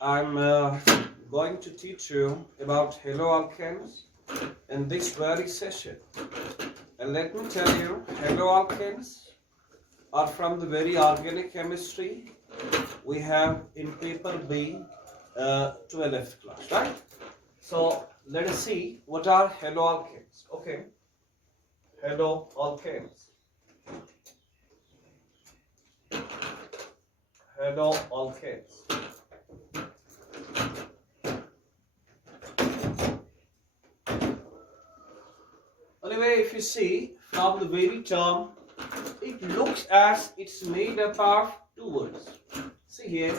I'm going to teach you about haloalkanes in this very session. And let me tell you, haloalkanes are from the very organic chemistry we have in paper B 12th class, right? So let us see what are haloalkanes. Okay, haloalkanes. Haloalkanes. Anyway, if you see from the very term, it looks as it's made up of two words. See here,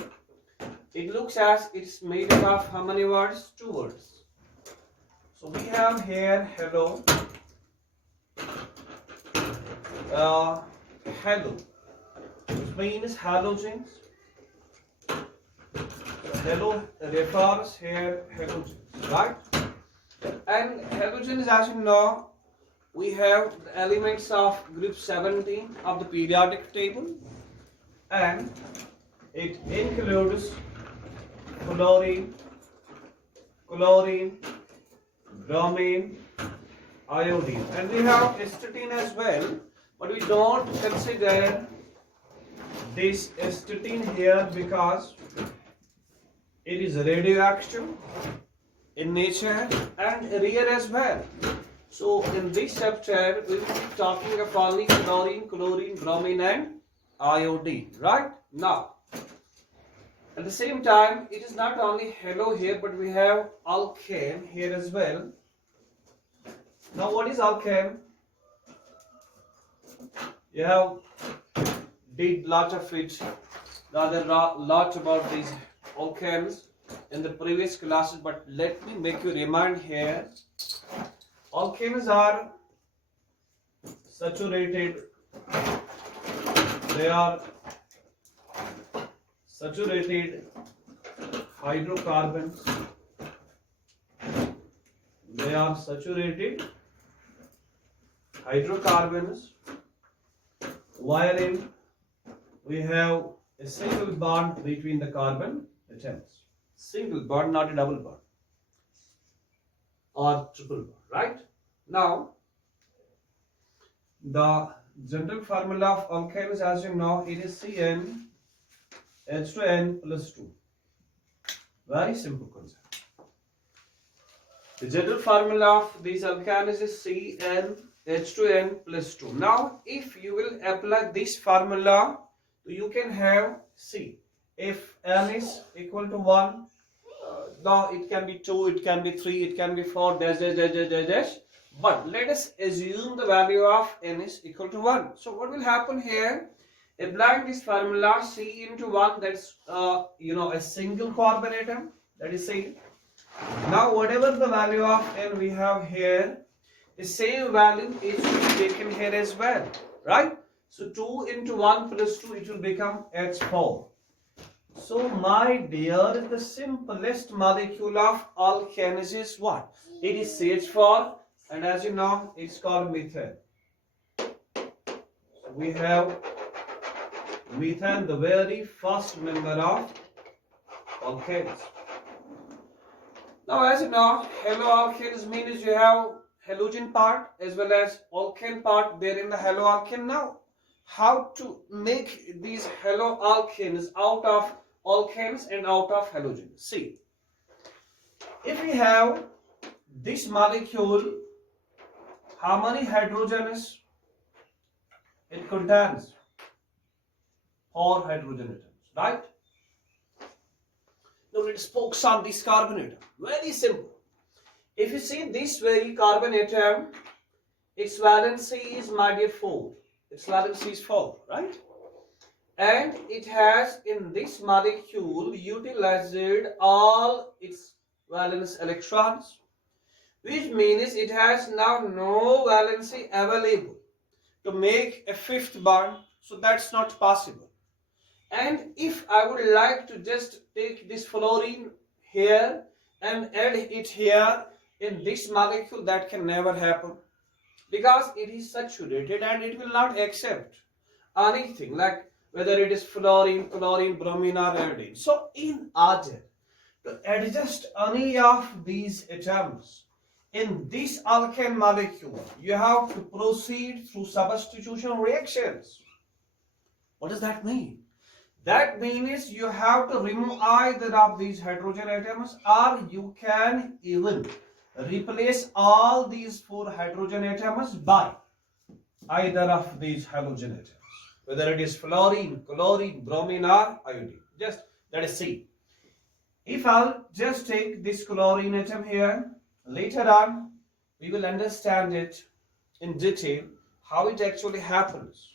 it looks as it's made up of how many words? Two words. So we have here hello, hello, which means halogens. Hello refers here halogens, right? And halogens, as you know, we have the elements of group 17 of the periodic table, and it includes chlorine, bromine, iodine, and we have astatine as well, but we don't consider this astatine here because it is radioactive in nature and rare as well. So in this chapter, we will be talking of only chlorine, bromine and iodine, right? Now, at the same time, it is not only halo here, but we have alkane here as well. Now, what is alkane? You have did lot of it, rather lot about these alkanes in the previous classes, but let me make you remind here. Alkanes are saturated, they are saturated hydrocarbons, they are saturated hydrocarbons wherein we have a single bond between the carbon atoms. Single bond, not a double bond or triple bond, right? Now, the general formula of alkanes, as you know, it is CN H2N plus 2. Very simple concept. The general formula of these alkanes is CN H2N plus 2. Now, if you will apply this formula, you can have C. If N is equal to 1, now it can be 2, it can be 3, it can be 4, dash, dash, dash, dash, dash, dash. But let us assume the value of N is equal to 1. So what will happen here? Applying this formula C into 1, that's a single carbon atom, that is C. Now whatever the value of N we have here, the same value is to be taken here as well, right? So 2 into 1 plus 2, it will become H4. So my dear, the simplest molecule of alkanes is what? It is CH4, and as you know, it's called methane. So we have methane, the very first member of alkanes. Now as you know, haloalkanes means you have halogen part as well as alkane part there in the haloalkane. Now, how to make these haloalkanes out of alkanes and out of halogens? See, if we have this molecule, how many hydrogens it contains? 4 hydrogen atoms, right? Now let's focus on this carbon atom. Very simple. If you see this very carbon atom, its valency is, my dear, 4. Its valency is 4, right? And it has in this molecule utilized all its valence electrons, which means it has now no valency available to make a 5th bond, so that's not possible. And if I would like to just take this fluorine here and add it here in this molecule, that can never happen because it is saturated and it will not accept anything like whether it is fluorine, bromine or iodine. So in order to adjust any of these atoms in this alkane molecule, you have to proceed through substitution reactions. What does that mean? That means you have to remove either of these hydrogen atoms, or you can even replace all these 4 hydrogen atoms by either of these halogen atoms, whether it is fluorine, chlorine, bromine, or iodine. Just let us see. If I'll just take this chlorine atom here, later on we will understand it in detail how it actually happens.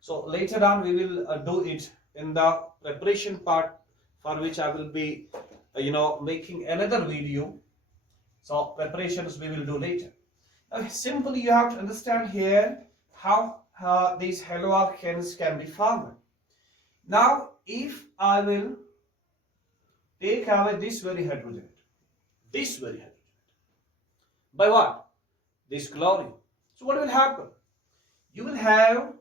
So later on we will do it in the preparation part, for which I will be making another video. So preparations we will do later. Now simply you have to understand here how these haloalkanes can be formed. Now if I will take away this very hydrogen atom, by what? This chlorine. So what will happen? You will have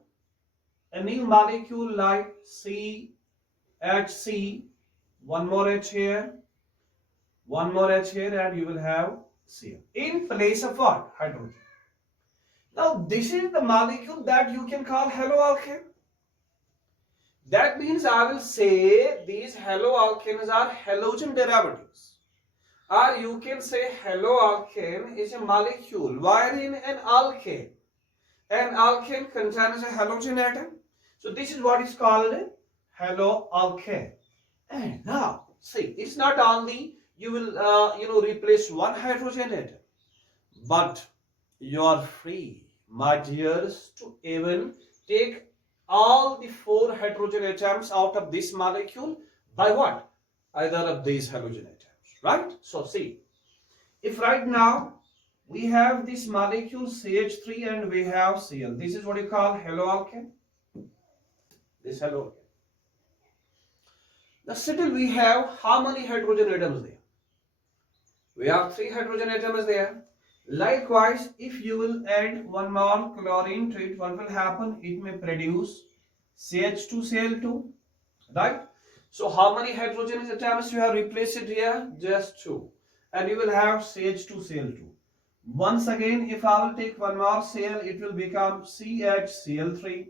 a new molecule like CHC, one more H here, one more H here, and you will have Cl in place of what? Hydrogen. Now this is the molecule that you can call haloalkane. That means I will say these haloalkanes are halogen derivatives. Or you can say haloalkane is a molecule wherein an alkane contains a halogen atom. So this is what is called a haloalkane. And now see, it's not only you will replace one hydrogen atom, but you are free, my dears, to even take all the 4 hydrogen atoms out of this molecule by what? Either of these halogen atoms, right? So see, if right now we have this molecule CH3 and we have Cl, this is what you call haloalkane. This haloalkane. Now still we have how many hydrogen atoms there? We have 3 hydrogen atoms there. Likewise, if you will add one more chlorine to it, what will happen? It may produce CH2Cl2, right? So how many hydrogen atoms you have replaced it here? Just 2. And you will have CH2Cl2. Once again, if I will take one more Cl, it will become CHCl3.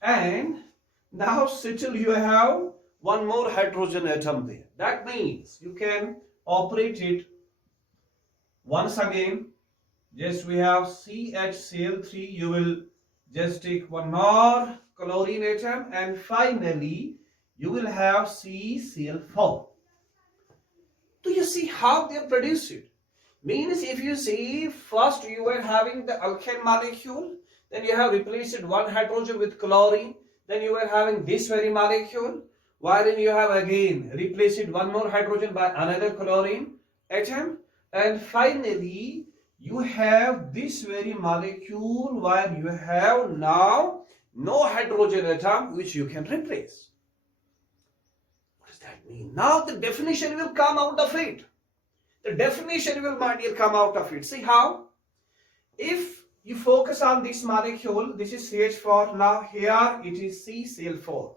And now still you have one more hydrogen atom there. That means you can operate it once again. Just we have CHCl3, you will just take one more chlorine atom, and finally you will have CCl4. Do you see how they are produced? Means if you see, first you were having the alkane molecule, then you have replaced one hydrogen with chlorine, then you were having this very molecule, wherein you have again replaced one more hydrogen by another chlorine atom, and finally you have this very molecule where you have now no hydrogen atom which you can replace. What does that mean? Now the definition will come out of it. The definition will, my dear, come out of it. See how? If you focus on this molecule, this is CH4, now here it is CCl4.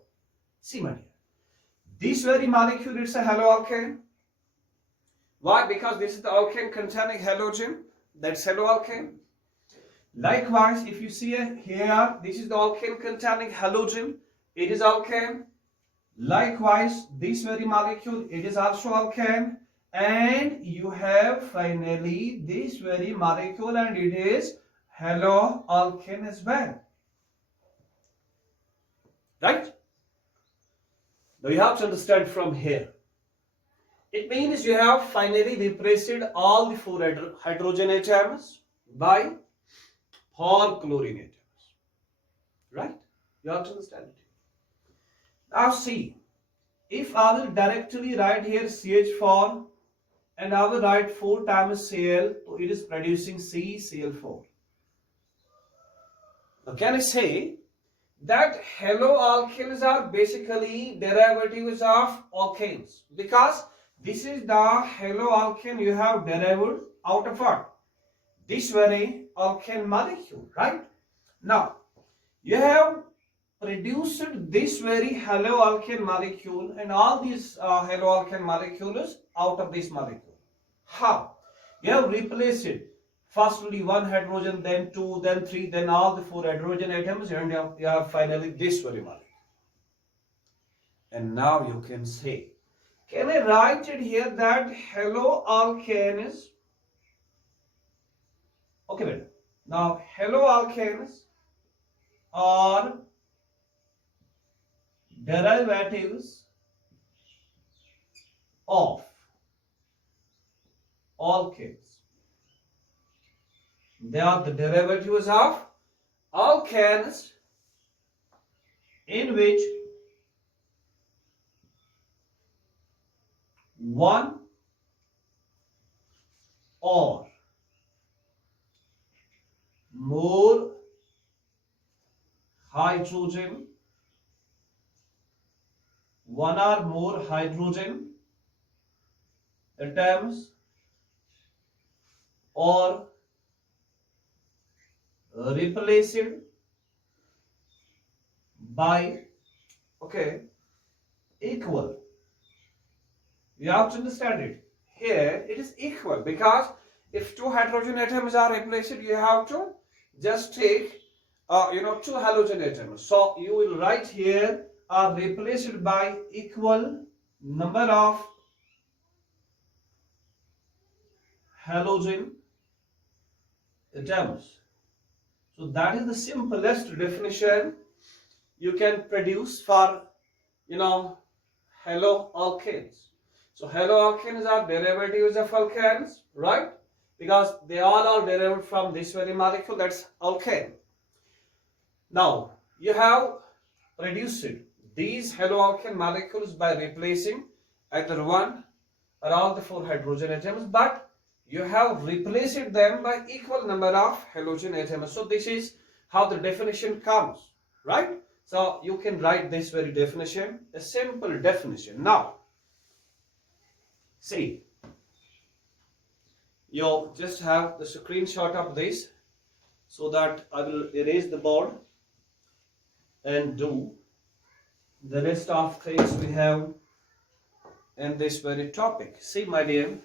See, my dear, this very molecule is a haloalkane. Why? Because this is the alkane containing halogen. That's haloalkane. Likewise, if you see here, this is the alkane containing halogen. It is alkane. Likewise, this very molecule, it is also alkane. And you have finally this very molecule, and it is haloalkane as well. Right? Now you have to understand from here. It means you have finally replaced all the 4 hydrogen atoms by 4 chlorine atoms. Right? You have to understand it. Now see, if I will directly write here CH4 and I will write 4 times Cl, so it is producing CCl4. Now can I say that haloalkanes are basically derivatives of alkanes, because this is the haloalkane you have derived out of what? This very alkane molecule, right? Now, you have produced this very haloalkane molecule, and all these haloalkane molecules out of this molecule. How? You have replaced it. First only one hydrogen, then two, then three, then all the four hydrogen atoms, and you have finally this very molecule. And now you can say, can I write it here that haloalkanes? Okay, better. Now haloalkanes are derivatives of alkanes. They are the derivatives of alkanes in which one or more hydrogen, one or more hydrogen atoms or replaced by equal. You have to understand it. Here it is equal because if two hydrogen atoms are replaced, you have to just take two halogen atoms. So you will write here are replaced by equal number of halogen atoms. So that is the simplest definition you can produce for haloalkanes. So haloalkanes are derivatives of alkanes, right? Because they all are derived from this very molecule, that's alkane. Now you have reduced these haloalkane molecules by replacing either one or all the four hydrogen atoms, but you have replaced them by equal number of halogen atoms. So this is how the definition comes, right? So you can write this very definition, a simple definition. Now see, you just have the screenshot of this so that I will erase the board and do the rest of things we have in this very topic. See, my dear,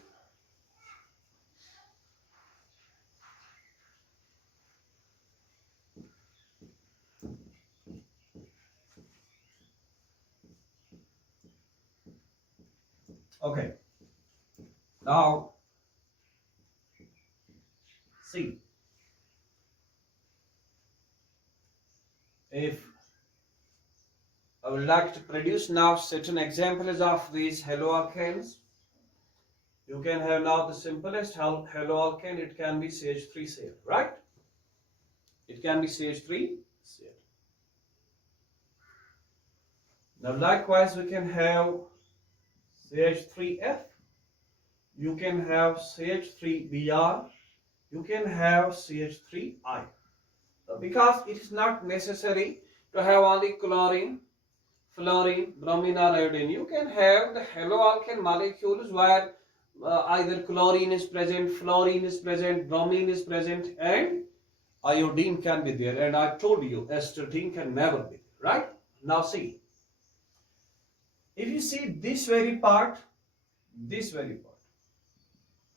okay, now see, if I would like to produce now certain examples of these haloalkanes, you can have now the simplest haloalkane, it can be CH3Cl, right? It can be CH3Cl. Now likewise we can have CH3F, you can have CH3Br, you can have CH3I. Because it is not necessary to have only chlorine, fluorine, bromine or iodine. You can have the haloalkane molecules where either chlorine is present, fluorine is present, bromine is present, and iodine can be there. And I told you astatine can never be, right? Now see, if you see this very part,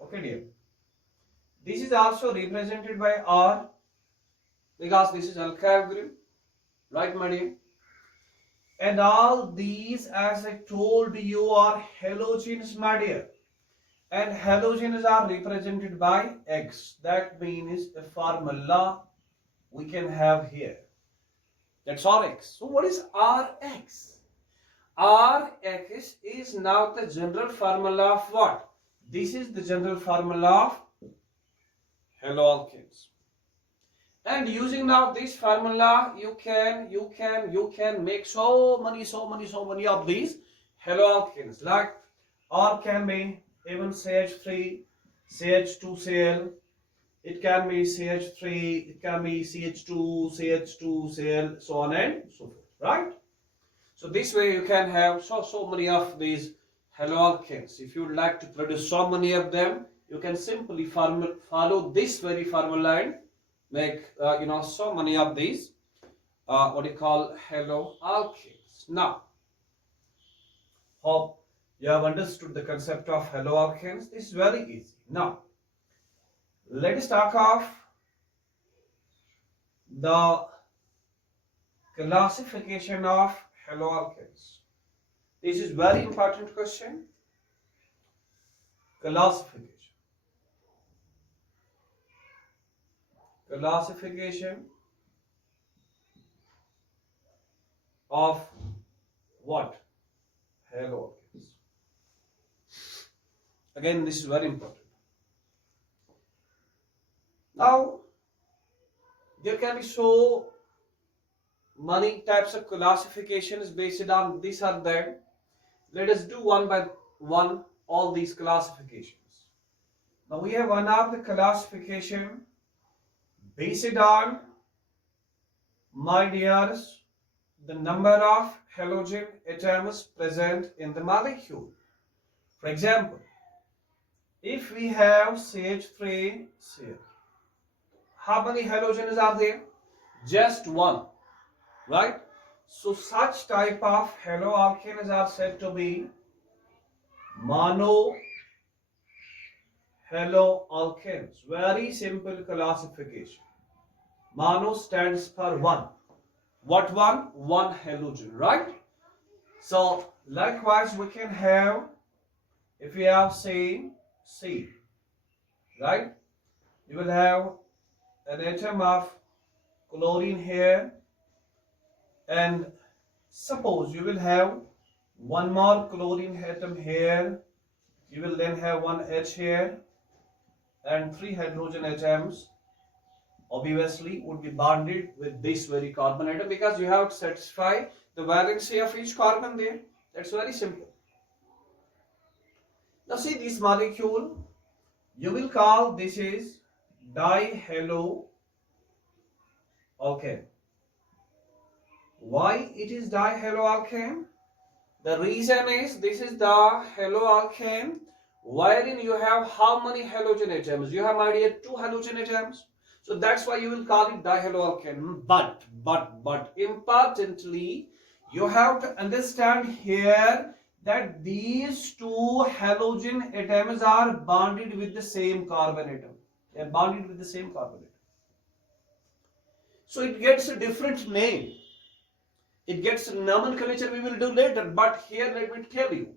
okay dear, this is also represented by R because this is alkyl group, right my dear? And all these, as I told you, are halogens, my dear. And halogens are represented by X. That means a formula we can have here. That's Rx. So what is Rx? Rx is now the general formula of what? This is the general formula of haloalkanes. And using now this formula, you can make so many of these haloalkanes. Like R can be even CH3, CH2Cl. It can be CH3, it can be CH2, CH2Cl, so on and so forth, right? So this way you can have so many of these haloalkanes. If you would like to produce so many of them, you can simply follow this very formula and make so many of these what do you call haloalkanes. Now, hope you have understood the concept of haloalkanes. This is very easy. Now, let us talk of the classification of haloalkanes. This is very important question. Classification. Classification of what? Haloalkanes. Again, this is very important. Now, there can be so many types of classifications based on this or that. Let us do one by one all these classifications. Now we have one of the classification based on, my dears, the number of halogen atoms present in the molecule. For example, if we have CH3 here, how many halogens are there? Just one, right? So such type of haloalkanes are said to be mono haloalkanes. Very simple classification. Mono stands for one. What one? One halogen, right? So likewise we can have, if we have say C, right? You will have an atom of chlorine here, and suppose you will have one more chlorine atom here, you will then have one H here, and three hydrogen atoms obviously would be bonded with this very carbon atom, because you have to satisfy the valency of each carbon there. That's very simple. Now see this molecule, you will call this is dihaloalkane. Why it is dihaloalkane? The reason is this is the haloalkane wherein you have how many halogen atoms? You have, my dear, 2 halogen atoms. So that's why you will call it dihaloalkane. But importantly, you have to understand here that these 2 halogen atoms are bonded with the same carbon atom. They are bonded with the same carbon atom. So it gets a different name. It gets a nomenclature we will do later. But here let me tell you,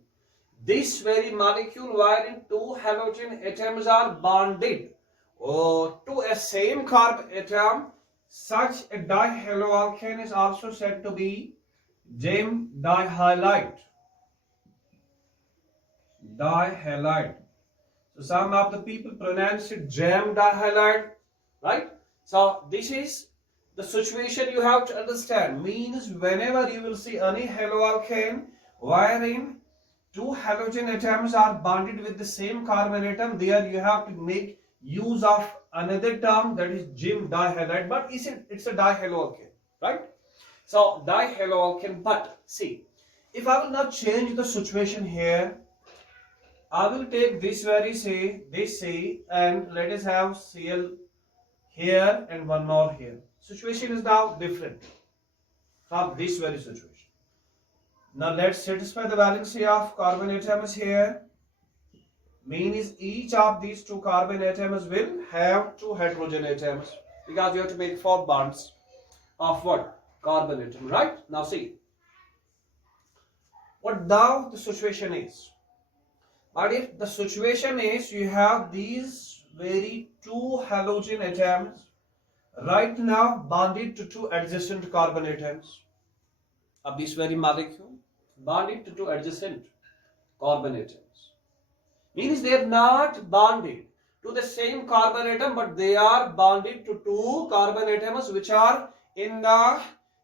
this very molecule wherein 2 halogen atoms are bonded to a same carbon atom, such a dihaloalkane is also said to be gem dihalide. Dihalide. So some of the people pronounce it gem dihalide, right? So this is the situation you have to understand. Means whenever you will see any haloalkane wherein 2 halogen atoms are bonded with the same carbon atom, there you have to make use of another term, that is gem dihalide, but it's a dihaloalkane, right? So dihaloalkane. But see, if I will not change the situation here, I will take this very this C, and let us have Cl here and one more here. Situation is now different from this very situation. Now let's satisfy the valency of carbon atoms here. Means each of these 2 carbon atoms will have 2 hydrogen atoms, because you have to make 4 bonds of what? Carbon atom, right? Now see what now the situation is. But if the situation is you have these very 2 halogen atoms right now bonded to 2 adjacent carbon atoms of this very molecule, bonded to 2 adjacent carbon atoms. Means they are not bonded to the same carbon atom, but they are bonded to 2 carbon atoms which are in the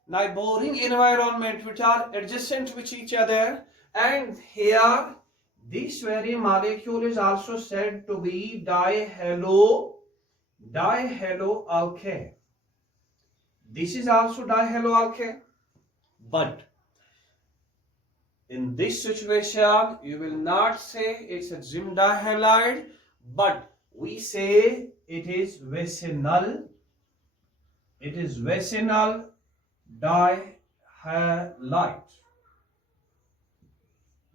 neighboring environment, which are adjacent with each other. And here this very molecule is also said to be dihaloalkane. This is also dihaloalkane. But in this situation, you will not say it's a gem dihalide, but we say it is vicinal. It is vicinal dihalite.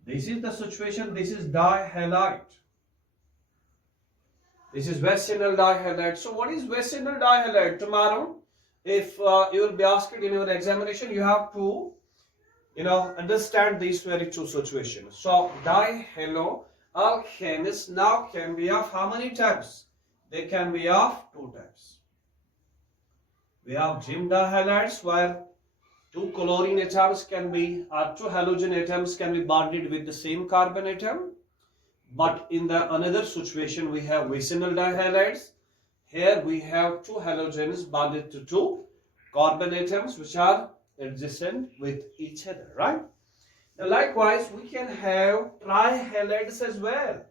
This is the situation. This is dihalite. This is vicinal dihalite. So what is vicinal dihalite? Tomorrow, if you will be asked in your examination, you have to, understand these very two situations. So dihaloalkanes now can be of how many types? They can be of two types. We have gym dihalides where two chlorine atoms can be, or two halogen atoms can be bonded with the same carbon atom. But in the another situation, we have vicinal dihalides. Here we have two halogens bonded to two carbon atoms which are adjacent with each other, right? Now, likewise, we can have trihalides as well.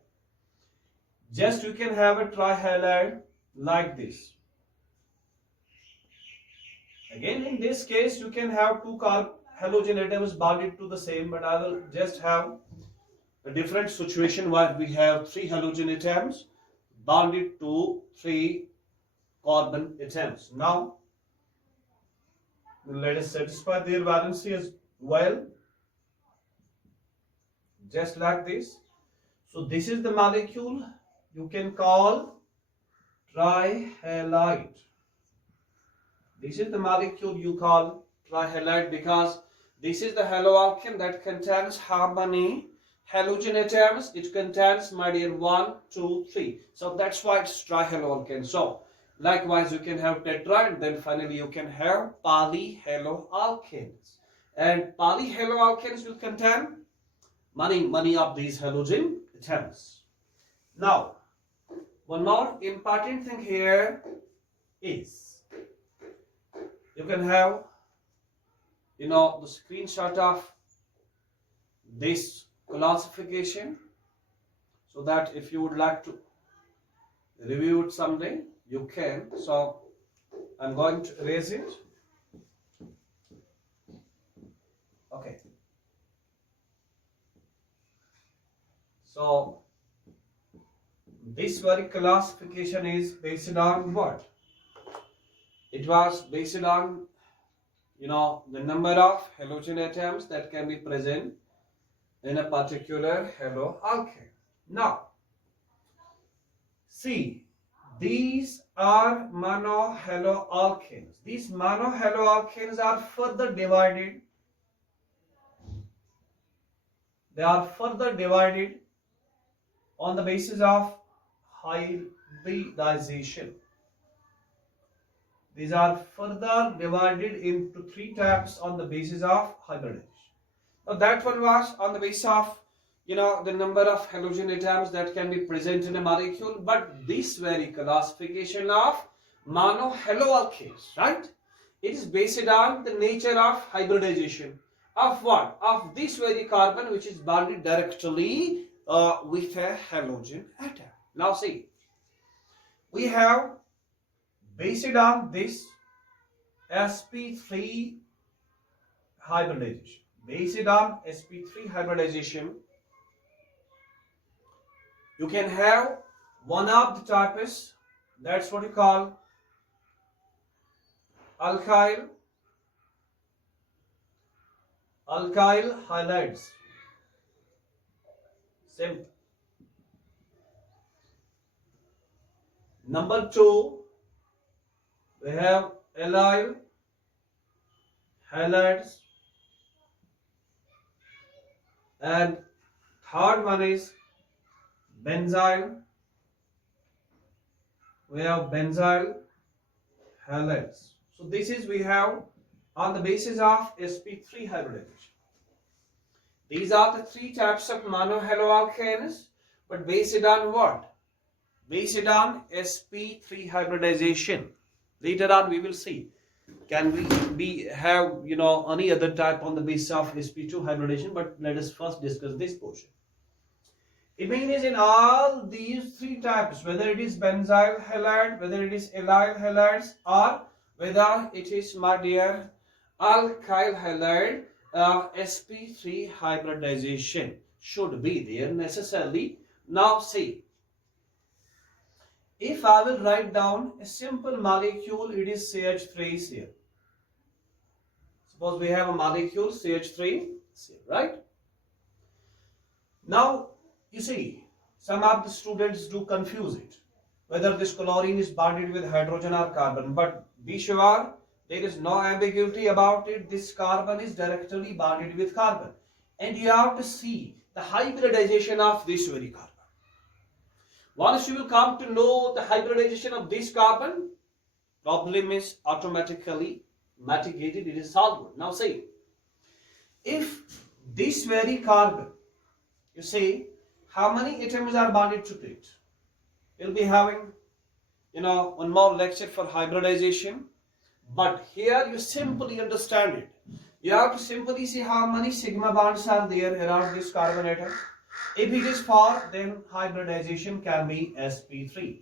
Just you can have a trihalide like this. Again, in this case, you can have two halogen atoms bonded to the same, but I will just have a different situation where we have three halogen atoms bonded to three carbon atoms. Now, let us satisfy their valency as well. Just like this. So, this is the molecule you can call trihalide. This is the molecule you call trihalide because this is the haloalkane that contains how many halogen atoms? It contains, my dear, 1, 2, 3. So that's why it's trihaloalkane. So likewise, you can have tetra, and then finally you can have polyhaloalkanes. And polyhaloalkanes will contain many of these halogen atoms. Now, one more important thing here is you can have, the screenshot of this classification so that if you would like to review it someday, you can. So I'm going to erase it. Okay. So this very classification is based on what? It was based on, the number of halogen atoms that can be present in a particular haloalkane. Now, see, these are monohaloalkanes. These monohaloalkanes are further divided. They are further divided on the basis of hybridization. These are further divided into three types on the basis of hybridization. Now that one was on the basis of, the number of halogen atoms that can be present in a molecule. But this very classification of monohaloalkanes, right? It is based on the nature of hybridization. Of what? Of this very carbon which is bonded directly with a halogen atom. Now see, we have based on this Sp3 hybridization. Based on Sp3 hybridization, you can have one of the types, that's what you call alkyl halides. Simple. Number 2, we have allyl halides, and third one is benzyl. We have benzyl halides. So this is we have on the basis of Sp3 hybridization. These are the three types of monohaloalkanes, but based on what? Based on Sp3 hybridization. Later on we will see, can we have any other type on the basis of Sp2 hybridization, but let us first discuss this portion. It means in all these three types, whether it is benzyl halide, whether it is allyl halides, or whether it is, my dear, alkyl halide, Sp3 hybridization should be there necessarily. Now see, if I will write down a simple molecule, it is CH3 here. Suppose we have a molecule CH3, right? Now, you see, some of the students do confuse it, whether this chlorine is bonded with hydrogen or carbon, but be sure there is no ambiguity about it. This carbon is directly bonded with carbon, and you have to see the hybridization of this very carbon. Once you will come to know the hybridization of this carbon, problem is automatically mitigated, it is solved. Now see, if this very carbon, you see, how many atoms are bonded to it? We'll be having, one more lecture for hybridization. But here you simply understand it. You have to simply see how many sigma bonds are there around this carbon atom. If it is 4, then hybridization can be sp3.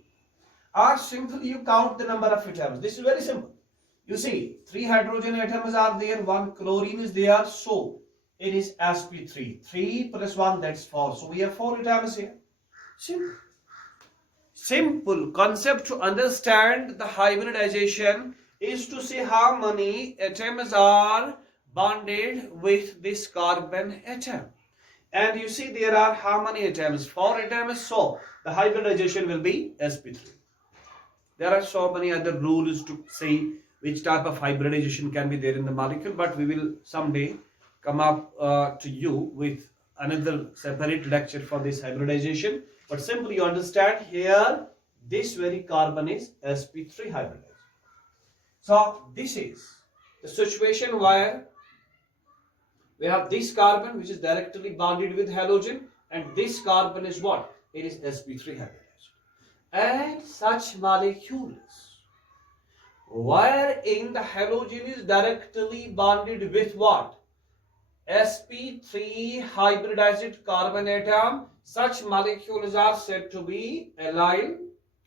Or simply you count the number of atoms. This is very simple. You see, 3 hydrogen atoms are there, 1 chlorine is there, so it is sp3. 3 plus 1, that's 4. So we have 4 atoms here. Simple. Simple concept to understand the hybridization is to see how many atoms are bonded with this carbon atom. And you see there are how many atoms? 4 atoms. So the hybridization will be sp3. There are so many other rules to say which type of hybridization can be there in the molecule, but we will someday come up to you with another separate lecture for this hybridization. But simply you understand here, this very carbon is sp3 hybridized. So this is the situation where we have this carbon which is directly bonded with halogen, and this carbon is what? It is sp3 hybridized. And such molecules wherein the halogen is directly bonded with what? sp3 hybridized carbon atom, such molecules are said to be allyl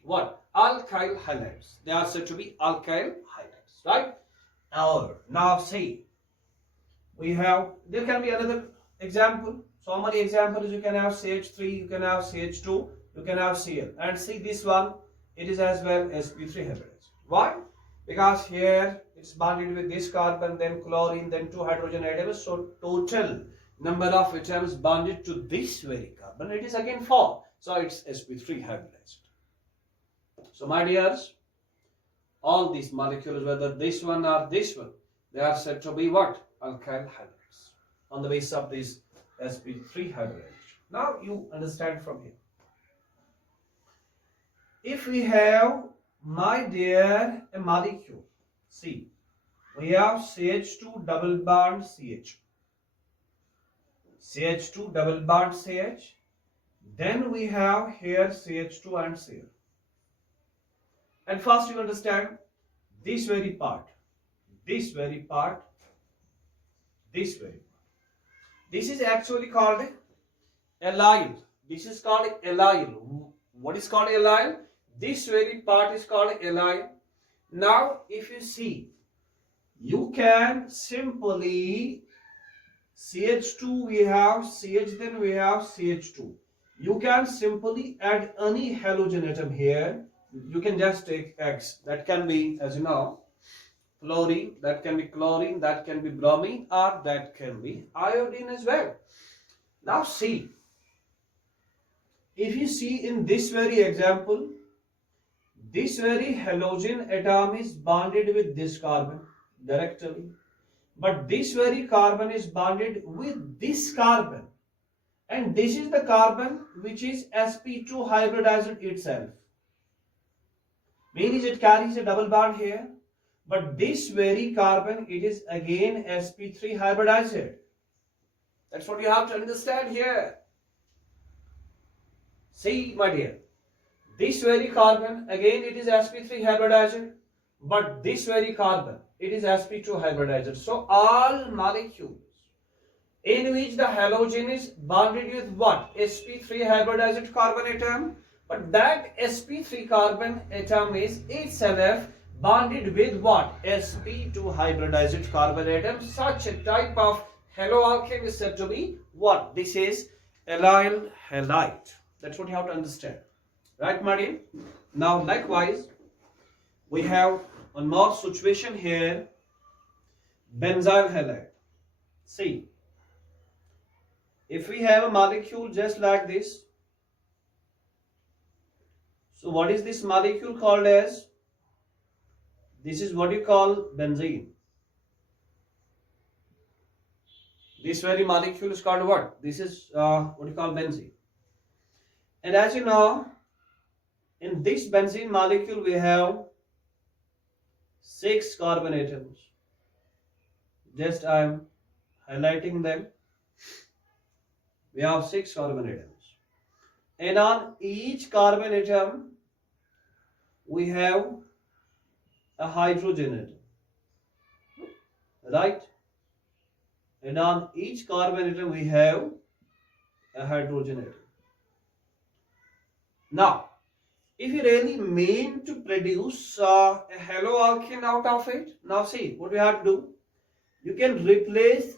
what? Alkyl halides. They are said to be alkyl halides, right? Now see, we have, there can be another example. So many examples. You can have CH3, you can have CH2, you can have Cl. And see this one, it is as well sp3 hybridized. Why? Because here it's bonded with this carbon, then chlorine, then 2 hydrogen atoms. So total number of atoms bonded to this very carbon, it is again 4. So it's sp3 hybridized. So my dears, all these molecules, whether this one or this one, they are said to be what? Alkyl halides on the basis of this sp3 hybridization. Now you understand from here. If we have, my dear, a molecule, see, we have CH2 double bond CH, CH2 double bond CH, then we have here CH2 and Cl. And first you understand this very part, this very part, this very part. This is actually called allyl. This is called allyl. What is called allyl? This very part is called allyl. Now if you see, you can simply CH2 we have CH, then we have CH2. You can simply add any halogen atom here. You can just take X. That can be, as you know, fluorine, that can be chlorine, that can be bromine, or that can be iodine as well. Now see, if you see in this very example, this very halogen atom is bonded with this carbon directly, but this very carbon is bonded with this carbon, and this is the carbon which is sp2 hybridized itself. Means it carries a double bond here, but this very carbon, it is again sp3 hybridized. That's what you have to understand here. See, my dear, this very carbon, again it is sp3 hybridized, but this very carbon, it is sp2 hybridized. So all molecules in which the halogen is bonded with what? sp3 hybridized carbon atom, but that sp3 carbon atom is itself bonded with what? sp2 hybridized carbon atom. Such a type of haloalkane is said to be what? This is allyl halide. That's what you have to understand. Right, Martin? Now, likewise, we have one more situation here. benzyl halide. See, if we have a molecule just like this, so what is this molecule called as? This is what you call benzene. This very molecule is called what? This is what you call benzene. And as you know, in this benzene molecule we have 6 carbon atoms. Just I am highlighting them. We have 6 carbon atoms. And on each carbon atom we have a hydrogen atom. Right? And on each carbon atom we have a hydrogen atom. Now, if you really mean to produce a haloalkane out of it, now see what we have to do. You can replace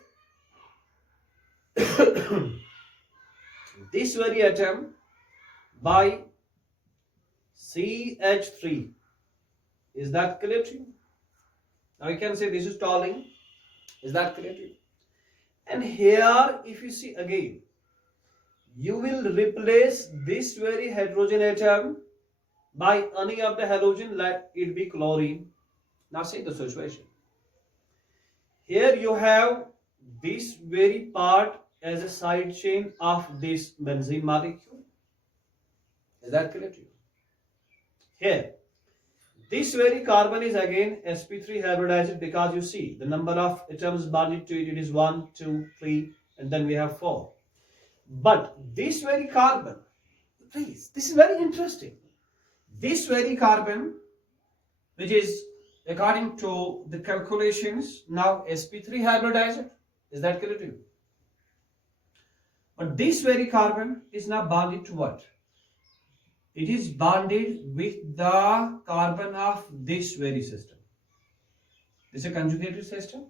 this very atom by CH3. Is that clear to you? Now you can say this is toluene. Is that clear to you? And here, if you see again, you will replace this very hydrogen atom by any of the halogen, let it be chlorine. Now see the situation. Here you have this very part as a side chain of this benzene molecule. Is that clear to you? Here, this very carbon is again sp3 hybridized, because you see the number of atoms bonded to it, it is 1, 2, 3, and then we have 4. But this very carbon, please, this is very interesting. This very carbon, which is according to the calculations now sp3 hybridized, is that clear to you? But this very carbon is now bonded to what? It is bonded with the carbon of this very system. This is a conjugated system,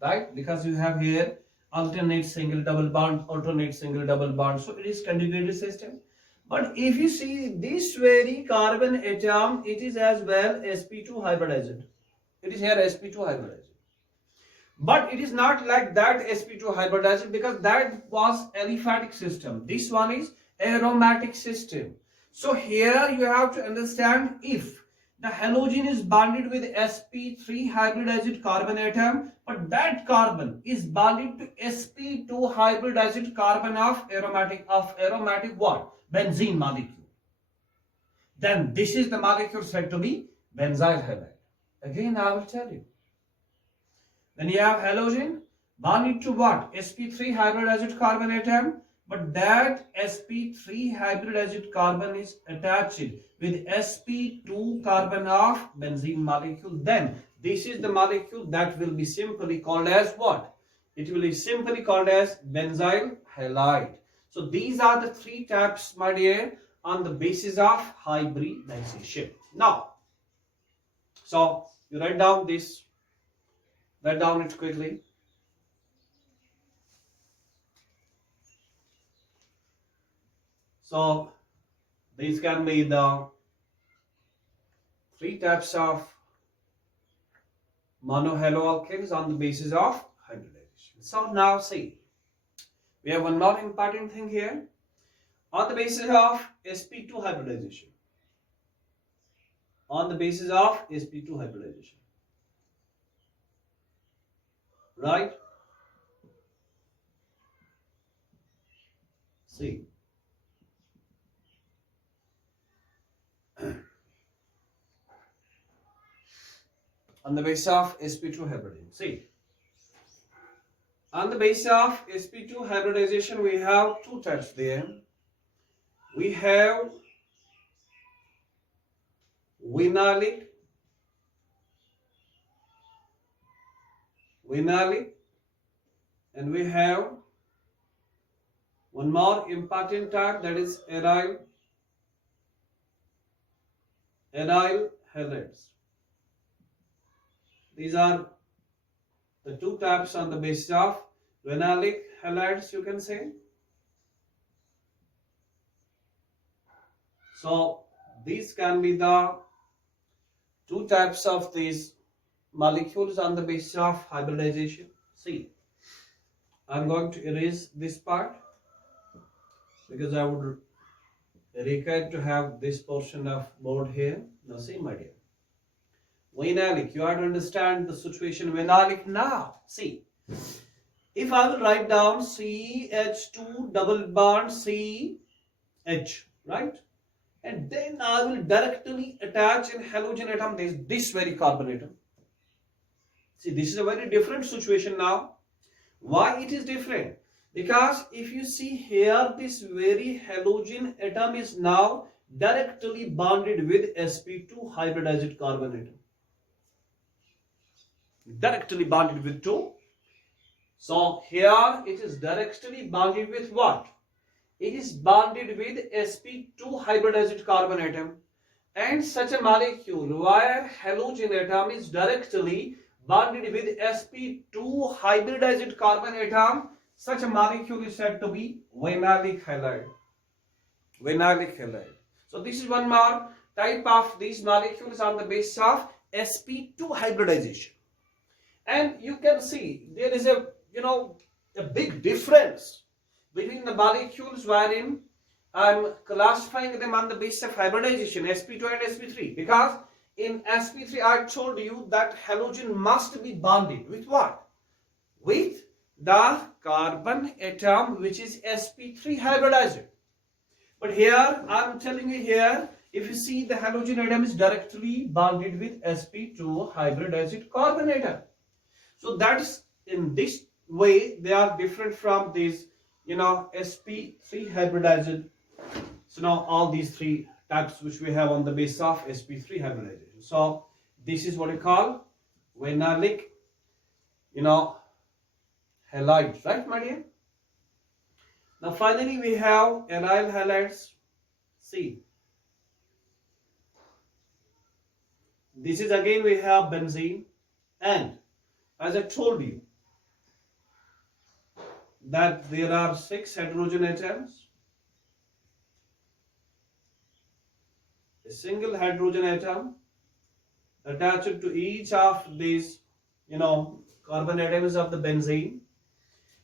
right? Because you have here alternate single double bond, alternate single double bond. So it is conjugated system. But if you see this very carbon atom, it is as well sp2 hybridized. It is here sp2 hybridized. But it is not like that sp2 hybridized, because that was aliphatic system. This one is aromatic system. So here you have to understand, if the halogen is bonded with sp3 hybridized carbon atom, but that carbon is bonded to sp2 hybridized carbon of aromatic what? Benzene molecule. Then this is the molecule said to be benzyl halide. Again I will tell you. When you have halogen bonded to what? sp3 hybridized carbon atom, but that sp3 hybridized carbon is attached with sp2 carbon of benzene molecule, then this is the molecule that will be simply called as what? It will be simply called as benzyl halide. So these are the 3 types, my dear, on the basis of hybridization. Now, so you write down this, write down it quickly. So these can be the 3 types of monohaloalkanes on the basis of hybridization. So now see, we have one more important thing here on the basis of sp2 hybridization. On the basis of sp2 hybridization, right? See, on the basis of sp2 hybridization. See, on the basis of sp2 hybridization, we have 2 types there. We have vinylic, and we have one more important type, that is aryl halides. These are the 2 types on the basis of vinylic halides, you can say. So these can be the 2 types of these molecules on the basis of hybridization. See, I'm going to erase this part because I would require to have this portion of board here. Now see, my dear. Phenolic, you have to understand the situation. Phenolic now. See, if I will write down CH2 double bond CH, right? And then I will directly attach in halogen atom this very carbon atom. See, this is a very different situation now. Why it is different? Because if you see here, this very halogen atom is now directly bonded with Sp2 hybridized carbon atom. Directly bonded with 2. So here it is directly bonded with what? It is bonded with Sp2 hybridized carbon atom. And such a molecule where halogen atom is directly bonded with Sp2 hybridized carbon atom, such a molecule is said to be phenolic halide. Phenolic halide. So this is one more type of these molecules on the basis of Sp2 hybridization. And you can see there is a big difference between the molecules wherein I'm classifying them on the basis of hybridization, Sp2 and Sp3, because in Sp3 I told you that halogen must be bonded with what? With the carbon atom which is Sp3 hybridized. But here I'm telling you here, if you see the halogen atom is directly bonded with Sp2 hybridized carbon atom. So that's in this way they are different from these Sp3 hybridized. So now all these three types which we have on the basis of Sp3 hybridization. So this is what we call phenolic halides, right, my dear? Now finally we have aryl halides. See, this is again we have benzene, and as I told you that there are 6 hydrogen atoms. A single hydrogen atom attached to each of these carbon atoms of the benzene.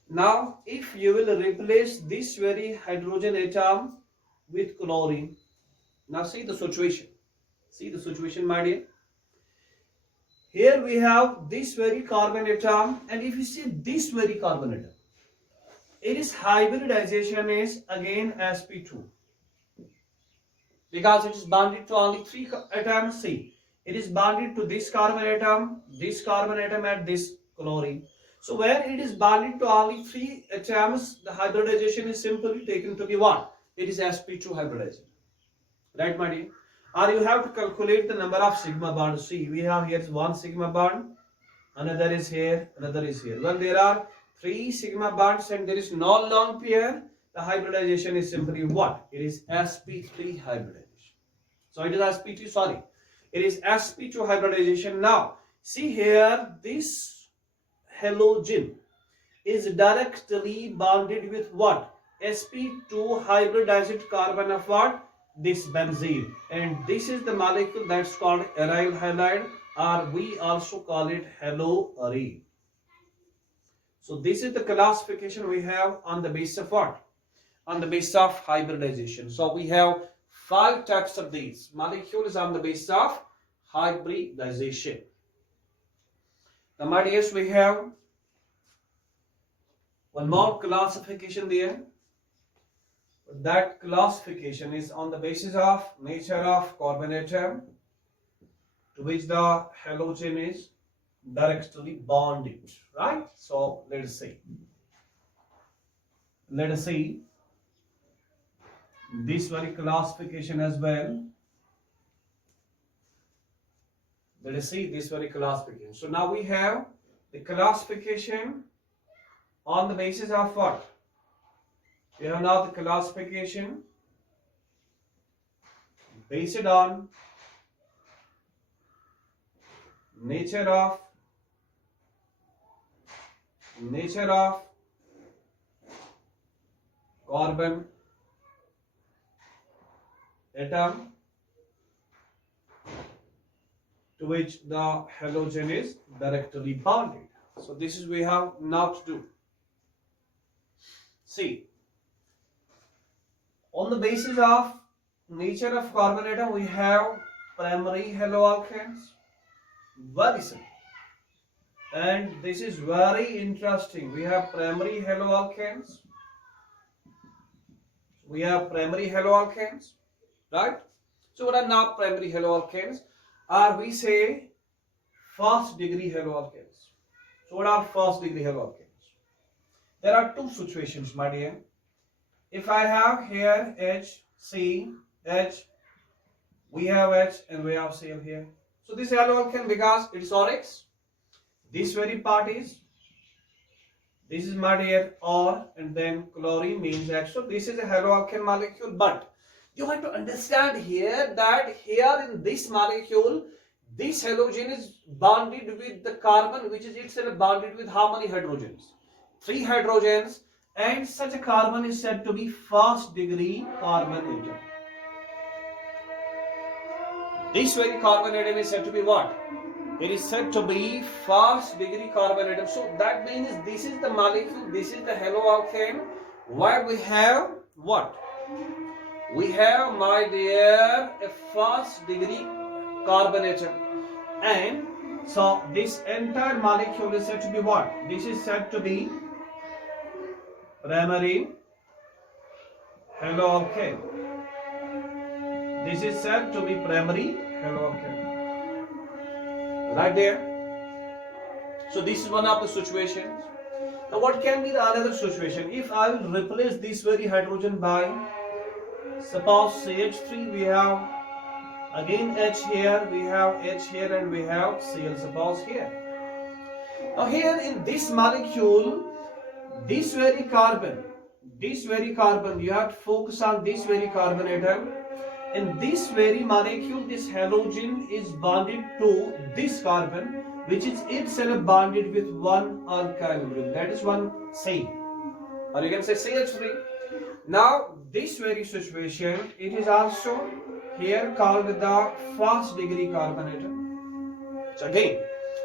Now if you will replace this very hydrogen atom with chlorine, now see the situation, my dear. Here we have this very carbon atom, and if you see this very carbon atom, its hybridization is again Sp2, because it is bonded to only 3 atoms. See, it is bonded to this carbon atom, and this chlorine. So where it is bonded to only 3 atoms, the hybridization is simply taken to be what? It is Sp2 hybridized. Right, my dear? Or you have to calculate the number of sigma bonds. See, we have here 1 sigma bond, another is here, another is here. When there are 3 sigma bonds and there is no lone pair, the hybridization is simply what? It is Sp3 hybridization. So it is it is Sp2 hybridization. Now, see here, this halogen is directly bonded with what? Sp2 hybridized carbon of what? This benzene. And this is the molecule that's called aryl halide, or we also call it haloarene. So this is the classification we have on the basis of what? On the basis of hybridization. So we have 5 types of these molecules on the basis of hybridization. Now, my dears, we have one more classification there. That classification is on the basis of nature of carbon atom to which the halogen is directly bonded, right? So let us see this very classification as well. Let us see this very classification. So now we have the classification on the basis of what? We have now the classification based on nature of carbon atom to which the halogen is directly bonded. So this is we have now to do. See, on the basis of nature of carbon atom, we have primary haloalkanes. Very simple. And this is very interesting. We have primary haloalkanes. Right? So what are now primary haloalkanes? Or we say first degree haloalkanes. So what are first degree haloalkanes? There are two situations, my dear. If I have here H, C, H, we have H and we have Cl here. So this haloalkane, because it's ORX, this very part is, this is my dear R, and then chlorine means X. So this is a haloalkane molecule, but you have to understand here that here in this molecule, this halogen is bonded with the carbon, which is itself bonded with how many hydrogens? 3 hydrogens, and such a carbon is said to be first degree carbon atom. This very carbon atom is said to be what? It is said to be first degree carbon atom. So that means this is the molecule, this is the haloalkane, where we have what? We have, my dear, a first degree carbon atom. And so this entire molecule is said to be what? This is said to be primary haloalkane. This is said to be primary haloalkane. Right there. So this is one of the situations. Now what can be the another situation? If I will replace this very hydrogen by, suppose CH3, we have again H here, we have H here, and we have Cl, suppose here. Now here in this molecule, this very carbon, you have to focus on this very carbon atom. In this very molecule, this halogen is bonded to this carbon, which is itself bonded with one alkyl group. That is one C, or you can say CH3. Now this very situation, it is also here called the first degree carbon atom. So again,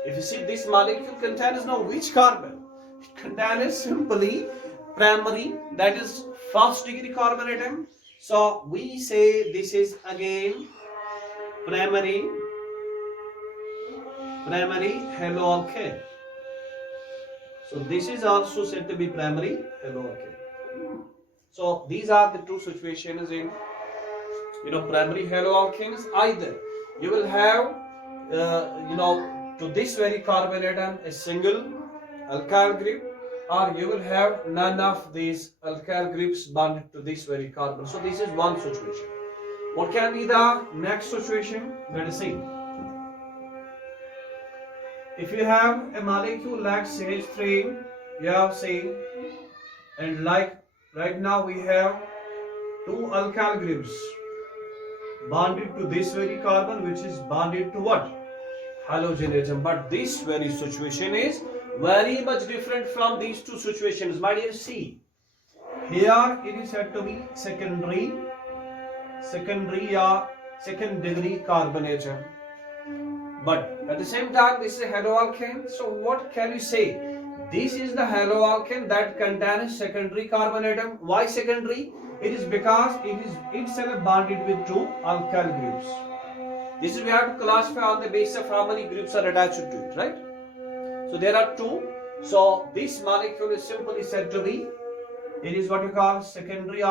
if you see this molecule contains now which carbon? It contains simply primary, that is first degree carbon atom. So we say this is again primary haloalkane. So this is also said to be primary haloalkane. So these are the two situations in primary haloalkanes. Either you will have to this very carbon atom a single alkyl group, or you will have none of these alkyl groups bonded to this very carbon. So this is one situation. What can be the next situation? Let us see. If you have a molecule like CH3, you have C, and like right now we have two alkyl groups bonded to this very carbon, which is bonded to what? Halogen atom. But this very situation is very much different from these two situations. My dear, see, here it is said to be second degree carbon atom, but at the same time this is a haloalkane. So what can you say? This is the haloalkane that contains secondary carbon atom. Why secondary? It is because it is itself bonded with two alkyl groups. This is we have to classify on the basis of how many groups are attached to it, right? So there are two. So this molecule is simply said to be, it is what you call secondary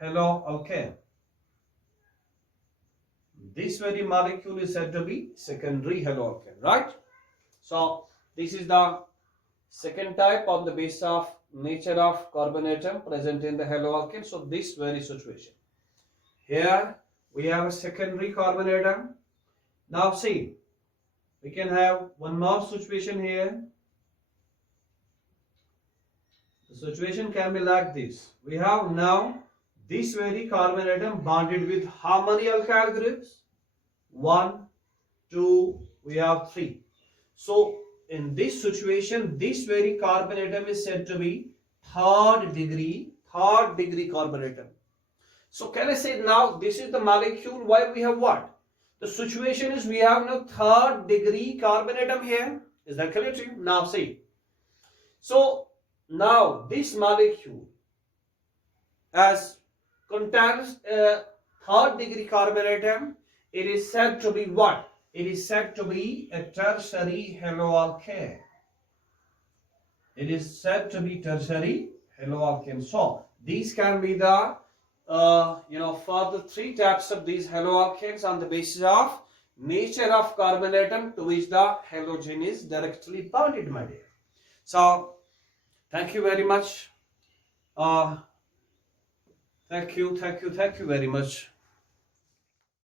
haloalkane. This very molecule is said to be secondary haloalkane, right? So this is the second type on the basis of nature of carbon atom present in the haloalkane. So this very situation. Here we have a secondary carbon atom. Now see, we can have one more situation here. The situation can be like this. We have now this very carbon atom bonded with how many alkyl groups? 1, 2, we have 3. So in this situation, this very carbon atom is said to be third degree carbon atom. So can I say now this is the molecule where we have what? The situation is we have now third degree carbon atom here. Is that clear to you? Now see. So now this molecule as contains a third degree carbon atom, it is said to be what? It is said to be a tertiary haloalkane. It is said to be tertiary haloalkane. So these can be the further three types of these haloalkanes on the basis of nature of carbon atom to which the halogen is directly bonded, my dear. So thank you very much. Thank you very much.